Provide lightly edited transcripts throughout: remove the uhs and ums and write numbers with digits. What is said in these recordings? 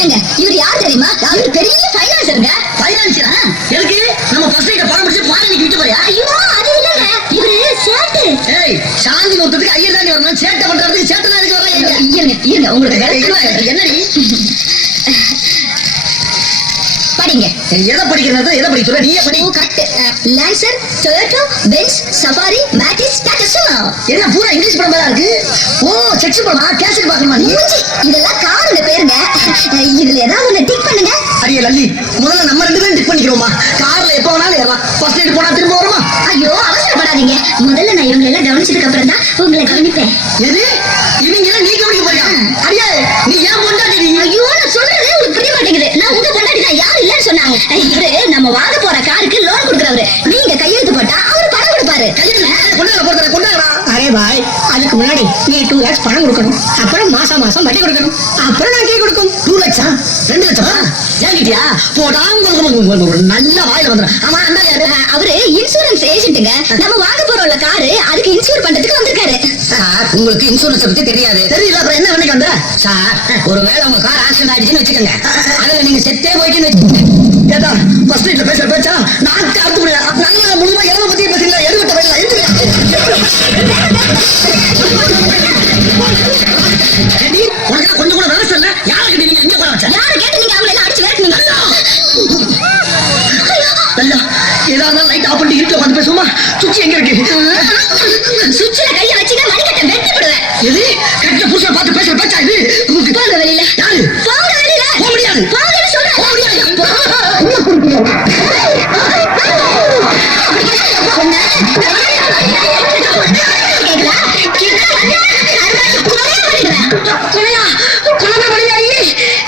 ஏங்க இவர் யார் தெரியுமா? இவர் பெரிய ஃபைனான்சருங்க. ஃபைனான்சரா? எதுக்கு? நம்ம ஃபர்ஸ்ட் நைட் பணம் முடிச்சு பாரணிக்கு விட்டு போறியா? ஐயோ அது இல்லங்க, இவரு சேட்டு. ஏய், சாந்தி முகத்துக்கு ஐயர் தான் வரணும். சேட்டை பண்றதுக்கு சேட்டனா இருக்கு வரல. இருங்க உங்களுக்கு என்னடி படிங்க. எதை படிக்கிறது? எதை படிக்கிற? நீயே படி. Correct. Lancer, Toyota, Benz, Safari, Matiz, Tata Sumo. என்ன பூரா இங்கிலீஷ் படம் மாதிரி இருக்கு? ஓ, செக்ஸ் படமா? கேசட் பார்க்கணுமா நீ? இதெல்லாம் காரோட பேருங்க. இதுல ஏதாவது ஒண்ணு டிக் பண்ணுங்க. அடியே லல்லி, முதல்ல நம்ம ரெண்டு பேரும் டிக் பண்ணிக்கிறோமா? கார்ல எப்ப வேணாலும் ஏறலாம். ஃபர்ஸ்ட் நைட் போனா திரும்ப வருமா? ஐயோ அவசரப்படாதீங்க. முதல்ல நான் இவங்க எல்லாம் கவனிச்சதுக்கு அப்புறம் தான் உங்களை கவனிப்பேன். எது? இவங்க எல்லாம் நீ கவனிக்க போறியா? அடியே, நீ ஏன் பொண்டாட்டி? ஐயோ நான் சொல்றது உங்களுக்கு புரிய மாட்டேங்குது. நான் உங்க பொண்டாட்டி தான். யாரும் இல்லன்னு சொன்னாங்க. இவரு நம்ம வாங்க போற காருக்கு லோன் கொடுக்குறவரு. நீங்க கையெழுத்து போட்டா அவரு பணம் கொடுப்பாரு. கொண்டாடுறா. அரே பாய், அதுக்கு முன்னாடி நீ 2 lakhs பணம் கொடுக்கணும். அப்புறம் மாசம் வட்டி கொடுக்கணும். அப்புறம் நான் கே கொடுக்கும். 2 லட்சம் 2 லட்சமா? ஏங்கிட்டியா? போடா உங்களுக்கு நல்ல வாயில வந்துடும். ஆமா, அந்த அவரு இன்சூரன்ஸ் ஏஜென்ட்டுங்க. நம்ம வாங்க போறோம்ல காரு, அதுக்கு இன்சூர் பண்றதுக்கு வந்திருக்காரு. சார், உங்களுக்கு இன்சூரன்ஸ் பத்தி தெரியாது. தெரியல, அப்புறம் என்ன வேலைக்கு வந்த? சார், ஒருவேளை உங்க கார் ஆக்சிடென்ட் ஆயிடுச்சுன்னு வச்சுக்கோங்க, அதுல நீங்க செத்தே போயிட்டுன்னு வச்சுக்கோங்க. கேட்டா ஃபர்ஸ்ட் நைட்ல பேசுற பேச்சா நாக்கு அறுத்து முடியாது. நல்ல முழுமா எவ்வளவு பத்தி பேசுறீங்களா? எடுவிட்ட வயல உனக்கு கொஞ்சம் கூட வேலை சொல்ல. யாரை கேட்டு நீங்க எங்க போற வச்சா? யாரை கேட்டு நீங்க அவங்களை எல்லாம் அடிச்சு விரட்டுனீங்க? நல்லா ஏதாவது லைட் ஆஃப் பண்ணி இருக்க வந்து பேசுமா? சுவிட்ச் எங்க இருக்கு? சுவிட்ச்ல கைய வச்சீங்க மணிக்கட்ட வெட்டி விடுவேன். எது? கட்டில புருஷனை பார்த்து பேசுற பேச்சா இது? போங்க வெளியில. யாரு? போங்க வெளியில. போக முடியாது. போங்கன்னு சொல்றேன். போக முடியாது.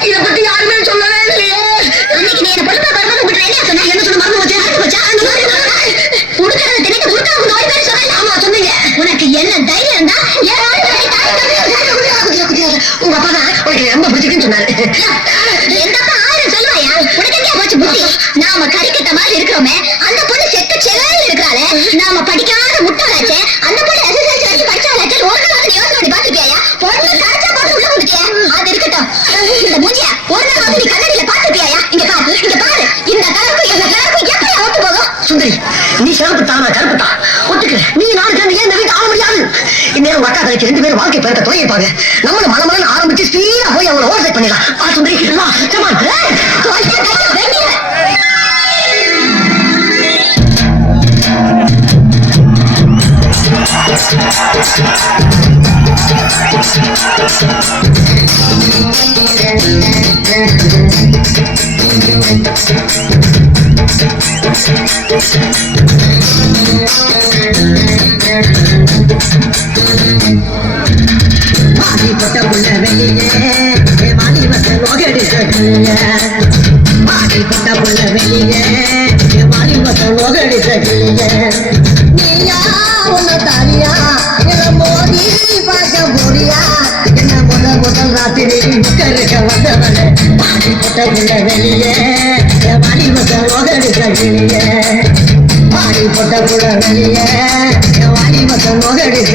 இத பத்தி யாருமே சொல்லவே இல்லையே. அன்னைக்கு நீ என்ன பொறுப்பா பரப்ப உங்களுக்கு என்ன சொன்ன? என்ன சொன்ன? மறந்து போச்சா? உடுக்கறத தினைக்கு உடுக்கா உங்க ஓடி பேர் சொன்னேன். ஆமா சொன்னீங்க. உனக்கு என்ன தைரியம் இருந்தா உங்க அப்பா தான் உனக்கு ரொம்ப பிடிச்சிருக்குன்னு சொன்னாரு. எந்த அப்பா 1000 சொல்லுவாயா? உனக்கு எங்க போச்சு புத்தி? நாம கறிக்கட்ட மாதிரி இருக்கிறோமே, அந்த பொண்ணு செக்க செலையில இருக்கிறாளே, நாம படிக்காத முட்டாளாச்சே, அந்த பொண்ணு எஸ்எஸ்எல்சி வரைக்கும் படிச்சாளாச்சே, ஒரு நாள் யோசனை பண்ணி பாத்துக்கியா? பொண்ணு கரைச்சா போட்டு உள்ள வந்துட்டியா? அது இருக்கட்டும். இந்த மூஞ்சியா ஒரு நாள் வந்து நீ கண்ணாடியில பாத்துக்கியா? இங்க பாரு, இங்க பாரு. இந்த கலருக்கும் இந்த கலருக்கும் எப்படி ஒத்து போகும்? சுந்தரி, நீ சிறப்பு தானா கருப்பு தான் ஒத்துக்கிறேன். நீ நாலு சேர்ந்து ஏன் இந்த வீட்டு ஆக முடியாது? இந்நேரம் உங்க அக்கா தங்கச்சி 2 பேரும் வாழ்க்கை பெறத்தை துணையிருப்பாங்க. நம்மள மலமலன்னு ஆரம்பிச்சு ஸ்பீடா போய் அவங்கள ஓவர்டேக் பண்ணிடலாம். சுந்தரி வா, சமான். மாடி போட்ட புள்ள வெளியே மாடி வந்த நோகடிச்ச மாடி போட்ட புள்ள வெளியே மாடி வந்த நோகடிச்ச நீயா உன்ன தாலியா என்ன மோதி பார்க்க போறியா? என்ன முதல் ராத்திரி இருக்க வந்தவளே மாடி போட்ட புள்ள வெளியே மாடி வந்த நோகடிச்ச மாடி போட்ட புள்ள வெளியே மாடி வந்த நோகடிச்ச